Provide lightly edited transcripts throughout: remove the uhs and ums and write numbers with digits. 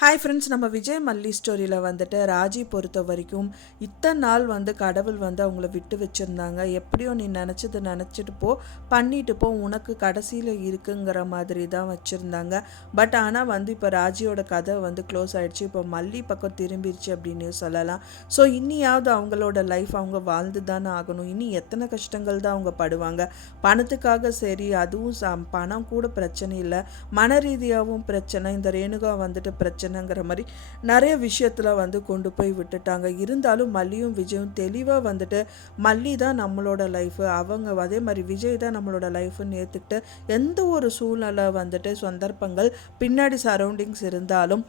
Hi friends, நம்ம விஜய் மல்லி ஸ்டோரியில் வந்துட்டு ராஜி பொறுத்த வரைக்கும் இத்தனை நாள் வந்து கடவுள் வந்து அவங்கள விட்டு வச்சுருந்தாங்க. எப்படியோ நீ நினச்சது நினச்சிட்டு பண்ணிட்டு போ, உனக்கு கடைசியில் இருக்குங்கிற மாதிரி தான் வச்சுருந்தாங்க. பட் ஆனால் வந்து இப்போ ராஜியோட கதை வந்து க்ளோஸ் ஆகிடுச்சு. இப்போ மல்லி பக்கம் திரும்பிடுச்சு அப்படின்னு சொல்லலாம். ஸோ இன்னியாவது அவங்களோட லைஃப் அவங்க வாழ்ந்து தானே ஆகணும். இனி எத்தனை கஷ்டங்கள் தான் அவங்க படுவாங்க. பணத்துக்காக சரி, அதுவும் பணம் கூட பிரச்சனை இல்லை, மன ரீதியாகவும் பிரச்சனை. இந்த ரேணுகா வந்துட்டு பிரச்சனைங்கிற மாதிரி நிறைய விஷயத்தில் வந்து கொண்டு போய் விட்டுட்டாங்க. இருந்தாலும் மல்லியும் விஜயும் தெளிவாக வந்துட்டு மல்லி தான் நம்மளோட லைஃபு, அவங்க அதே மாதிரி விஜய் தான் நம்மளோட லைஃப்னு ஏற்றுக்கிட்டு எந்த ஒரு சூழ்நிலை வந்துட்டு சந்தர்ப்பங்கள் பின்னாடி சரௌண்டிங்ஸ் இருந்தாலும்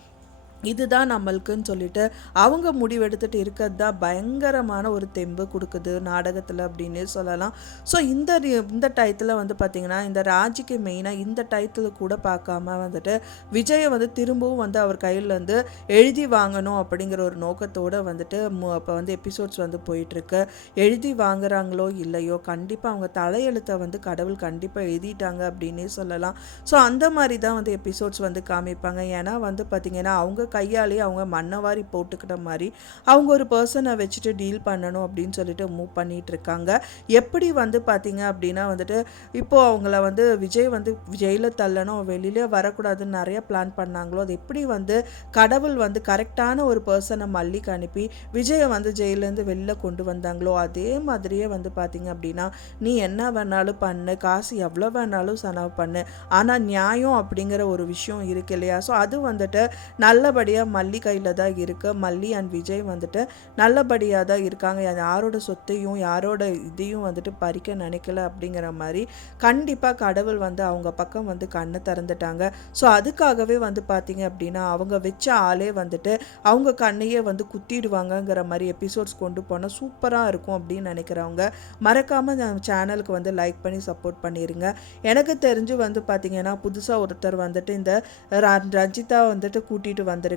இதுதான் நம்மளுக்குன்னு சொல்லிட்டு அவங்க முடிவெடுத்துட்டு இருக்கிறது தான் பயங்கரமான ஒரு தெம்பு கொடுக்குது நாடகத்தில் அப்படின்னு சொல்லலாம். ஸோ இந்த டயத்தில் வந்து பார்த்திங்கன்னா இந்த ராஜிக்கு மெயினாக இந்த டயத்தில் கூட பார்க்காம வந்துட்டு விஜயை வந்து திரும்பவும் வந்து அவர் கையில் வந்து எழுதி வாங்கணும் அப்படிங்கிற ஒரு நோக்கத்தோடு வந்துட்டு அப்போ வந்து எபிசோட்ஸ் வந்து போயிட்டுருக்கு. எழுதி வாங்குறாங்களோ இல்லையோ, கண்டிப்பாக அவங்க தலையெழுத்தை வந்து கடவுள் கண்டிப்பாக எழுதிட்டாங்க அப்படின்னே சொல்லலாம். ஸோ அந்த மாதிரி தான் வந்து எபிசோட்ஸ் வந்து காமிப்பாங்க. ஏன்னா வந்து பார்த்திங்கன்னா அவங்க கையாலே அவங்க மண்ணவாரி போட்டுக்கிட்ட மாதிரி அவங்க ஒரு பர்சனை வச்சுட்டு டீல் பண்ணணும் அப்படின்னு சொல்லிட்டு மூவ் பண்ணிட்டு இருக்காங்க. எப்படி வந்து பார்த்தீங்க அப்படின்னா வந்துட்டு இப்போது அவங்கள வந்து விஜய் வந்து ஜெயிலில் தள்ளணும், வெளியிலே வரக்கூடாதுன்னு நிறைய பிளான் பண்ணாங்களோ, அது எப்படி வந்து கடவுள் வந்து கரெக்டான ஒரு பர்சனை மல்லிக்கு அனுப்பி விஜயை வந்து ஜெயிலேருந்து வெளில கொண்டு வந்தாங்களோ, அதே மாதிரியே வந்து பார்த்தீங்க அப்படின்னா நீ என்ன வேணாலும் பண்ணு, காசு எவ்வளோ வேணாலும் செலவு பண்ணு, ஆனால் நியாயம் அப்படிங்கிற ஒரு விஷயம் இருக்கு இல்லையா. ஸோ அது வந்துட்டு நல்லபடியாக மல்லி கையில் தான் இருக்குது. மல்லி அண்ட் விஜய் வந்துட்டு நல்லபடியாக தான் இருக்காங்க. யாரோட சொத்தையும் யாரோட இதையும் வந்துட்டு பறிக்க நினைக்கல அப்படிங்கிற மாதிரி கண்டிப்பாக கடவுள் வந்து அவங்க பக்கம் வந்து கண்ணை திறந்துட்டாங்க. ஸோ அதுக்காகவே வந்து பார்த்தீங்க அப்படின்னா அவங்க வச்ச ஆளே வந்துட்டு அவங்க கண்ணையே வந்து குத்திடுவாங்கங்கிற மாதிரி எபிசோட்ஸ் கொண்டு போனால் சூப்பராக இருக்கும் அப்படின்னு நினைக்கிறவங்க மறக்காமல் நம்ம சேனலுக்கு வந்து லைக் பண்ணி சப்போர்ட் பண்ணிடுங்க. எனக்கு தெரிஞ்சு வந்து பார்த்திங்கன்னா புதுசாக ஒருத்தர் வந்துட்டு இந்த ரஞ்சிதா வந்துட்டு கூட்டிகிட்டு வந்திருக்காங்க.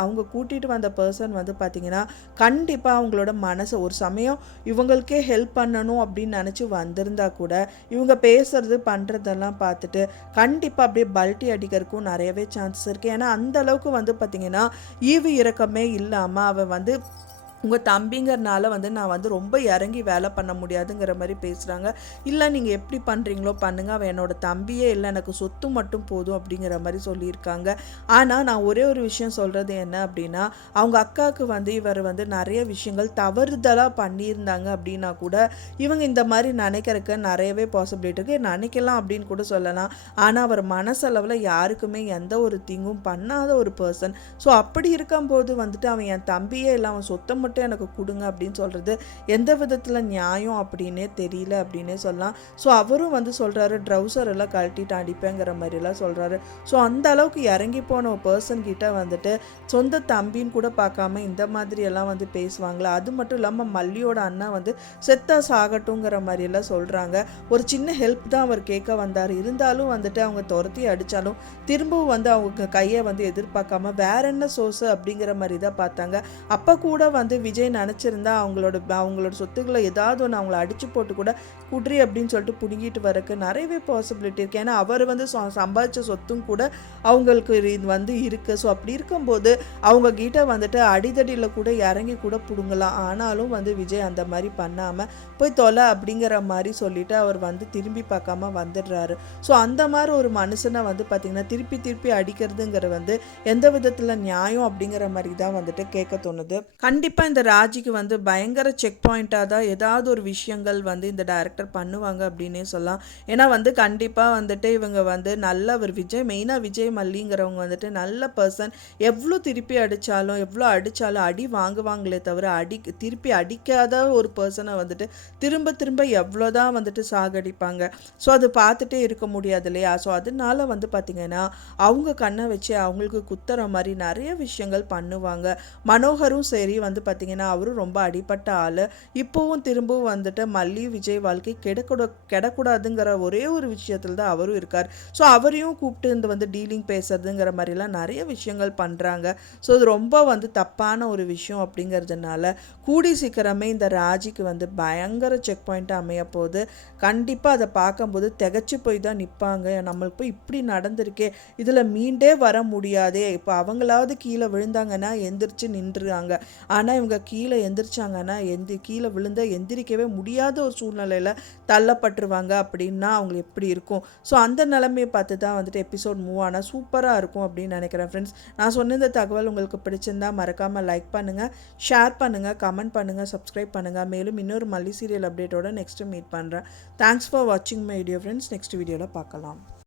அவங்க கூட்டிகிட்டு வந்த பர்சன் வந்து பார்த்திங்கன்னா கண்டிப்பாக அவங்களோட மனசை ஒரு சமயம் இவங்களுக்கே ஹெல்ப் பண்ணணும் அப்படின்னு நினச்சி வந்திருந்தா கூட இவங்க பேசுறது பண்ணுறதெல்லாம் பார்த்துட்டு கண்டிப்பாக அப்படியே பல்ட்டி அடிக்கிறதுக்கும் நிறையவே சான்சஸ் இருக்குது. ஏன்னா அந்த அளவுக்கு வந்து பார்த்திங்கன்னா ஈவு இறக்கமே இல்லாமல் அவன் வந்து உங்கள் தம்பிங்கிறனால வந்து நான் வந்து ரொம்ப இறங்கி வேலை பண்ண முடியாதுங்கிற மாதிரி பேசுகிறாங்க. இல்லை நீங்கள் எப்படி பண்ணுறீங்களோ பண்ணுங்கள், அவன் என்னோட தம்பியே இல்லை, எனக்கு சொத்து மட்டும் போதும் அப்படிங்கிற மாதிரி சொல்லியிருக்காங்க. ஆனால் நான் ஒரே ஒரு விஷயம் சொல்கிறது என்ன அப்படின்னா, அவங்க அக்காவுக்கு வந்து இவர் வந்து நிறைய விஷயங்கள் தவறுதலாக பண்ணியிருந்தாங்க அப்படின்னா கூட இவங்க இந்த மாதிரி நினைக்கிறதுக்கு நிறையவே பாசிபிலிட்டி இருக்குது, நினைக்கலாம் அப்படின்னு கூட சொல்லலாம். ஆனால் அவர் மனசளவில் யாருக்குமே எந்த ஒரு தீங்கும் பண்ணாத ஒரு பர்சன். ஸோ அப்படி இருக்கும்போது வந்துட்டு அவன் என் தம்பியே இல்லை, அவன் சொத்தை மட்டும் எனக்கு கொடுங்க அப்படின்னு சொல்கிறது எந்த விதத்தில் நியாயம் அப்படின்னே தெரியல அப்படின்னே சொல்லலாம். ஸோ அவரும் வந்து சொல்கிறாரு ட்ரௌசர் எல்லாம் கழட்டிட்டு அடிப்பேங்கிற மாதிரிலாம் சொல்கிறாரு. ஸோ அந்த அளவுக்கு இறங்கி போன ஒரு பர்சன் கிட்ட வந்துட்டு சொந்த தம்பின்னு கூட பார்க்காம இந்த மாதிரியெல்லாம் வந்து பேசுவாங்களா. அது மட்டும் இல்லாமல் மல்லியோட அண்ணா வந்து செத்தா சாகட்டுங்கிற மாதிரியெல்லாம் சொல்கிறாங்க. ஒரு சின்ன ஹெல்ப் தான் அவர் கேட்க வந்தார். இருந்தாலும் வந்துட்டு அவங்க துரத்தி அடித்தாலும் திரும்பவும் வந்து அவங்க கையை வந்து எதிர்பார்க்காம வேற என்ன சோர்ஸு அப்படிங்கிற மாதிரி தான் பார்த்தாங்க. அப்போ கூட வந்து விஜய் நினச்சிருந்தா அவங்களோட சொத்துக்களை ஏதாவது ஒன்று அவங்கள அடித்து போட்டு கூட குட்ரி அப்படின்னு சொல்லிட்டு பிடுங்கிட்டு வரக்கு நிறையவே பாசிபிலிட்டி இருக்குது. ஏன்னா அவர் வந்து சம்பாதிச்ச சொத்தும் கூட அவங்களுக்கு வந்து இருக்குது. ஸோ அப்படி இருக்கும்போது அவங்க கிட்ட வந்துட்டு அடிதடியில் கூட இறங்கி கூட பிடுங்கலாம். ஆனாலும் வந்து விஜய் அந்த மாதிரி பண்ணாமல் போய் தொலை அப்படிங்கிற மாதிரி சொல்லிட்டு அவர் வந்து திரும்பி பார்க்காம வந்துடுறாரு. ஸோ அந்த மாதிரி ஒரு மனுஷனை வந்து பார்த்திங்கன்னா திருப்பி திருப்பி அடிக்கிறதுங்கிற வந்து எந்த விதத்தில் நியாயம் அப்படிங்கிற மாதிரி தான் வந்துட்டு கேட்க தோணுது. கண்டிப்பாக இந்த ராஜிக்கு வந்து பயங்கர செக் பாயிண்ட்டாக தான் ஏதாவது ஒரு விஷயங்கள் வந்து இந்த டைரக்டர் பண்ணுவாங்க அப்படின்னே சொல்லலாம். ஏன்னா வந்து கண்டிப்பாக வந்துட்டு இவங்க வந்து நல்ல ஒரு மெயினாக விஜய் மல்லிங்கிறவங்க வந்துட்டு நல்ல பர்சன். எவ்வளோ திருப்பி அடித்தாலும் அடி வாங்குவாங்களே தவிர திருப்பி அடிக்காத ஒரு பர்சனை வந்துட்டு திரும்ப திரும்ப எவ்வளோ தான் வந்துட்டு சாகடிப்பாங்க. ஸோ அது பார்த்துட்டே இருக்க முடியாது இல்லையா. ஸோ அதனால வந்து பார்த்திங்கன்னா அவங்க கண்ணை வச்சு அவங்களுக்கு குத்துற மாதிரி நிறைய விஷயங்கள் பண்ணுவாங்க. மனோகரும் சரி வந்து பார்த்தீங்கன்னா அவரும் ரொம்ப அடிப்பட்ட ஆள். இப்போவும் திரும்பவும் வந்துட்டு மல்லி விஜய் வாழ்க்கை கெடக்கூடாதுங்கிற ஒரே ஒரு விஷயத்தில் தான் அவரும் இருக்கார். ஸோ அவரையும் கூப்பிட்டு இந்த வந்து டீலிங் பேசுறதுங்கிற மாதிரிலாம் நிறைய விஷயங்கள் பண்ணுறாங்க. ஸோ இது ரொம்ப வந்து தப்பான ஒரு விஷயம் அப்படிங்கிறதுனால கூடி சீக்கிரமே இந்த ராஜிக்கு வந்து பயங்கர செக் பாயிண்ட்டாக அமைய போகுது. கண்டிப்பாக அதை பார்க்கும்போது திகச்சு போய் தான் நிற்பாங்க. நம்மளுக்கு போய் இப்படி நடந்திருக்கே, இதில் மீண்டே வர முடியாதே, இப்போ அவங்களாவது கீழே விழுந்தாங்கன்னா எந்திரிச்சு நின்றுறாங்க, ஆனால் இவங்க கீழே எந்திரிச்சாங்கன்னா கீழே விழுந்த எந்திரிக்கவே முடியாத ஒரு சூழ்நிலையில் தள்ளப்பட்டுருவாங்க அப்படின்னா அவங்களுக்கு எப்படி இருக்கும். ஸோ அந்த நிலைமையை பார்த்து தான் வந்துட்டு எபிசோட் மூவ் ஆனால் சூப்பராக இருக்கும் அப்படின்னு நினைக்கிறேன் ஃப்ரெண்ட்ஸ். நான் சொன்ன இந்த தகவல் உங்களுக்கு பிடிச்சிருந்தா மறக்காமல் லைக் பண்ணுங்கள், ஷேர் பண்ணுங்கள், கமெண்ட் பண்ணுங்கள், சப்ஸ்கிரைப் பண்ணுங்கள். மேலும் இன்னொரு மல்லி சீரியல் அப்டேட்டோட நெக்ஸ்ட்டு மீட் பண்ணுறேன். தேங்க்ஸ் ஃபார் வாட்சிங் மை வீடியோ ஃப்ரெண்ட்ஸ். நெக்ஸ்ட் வீடியோவில் பார்க்கலாம்.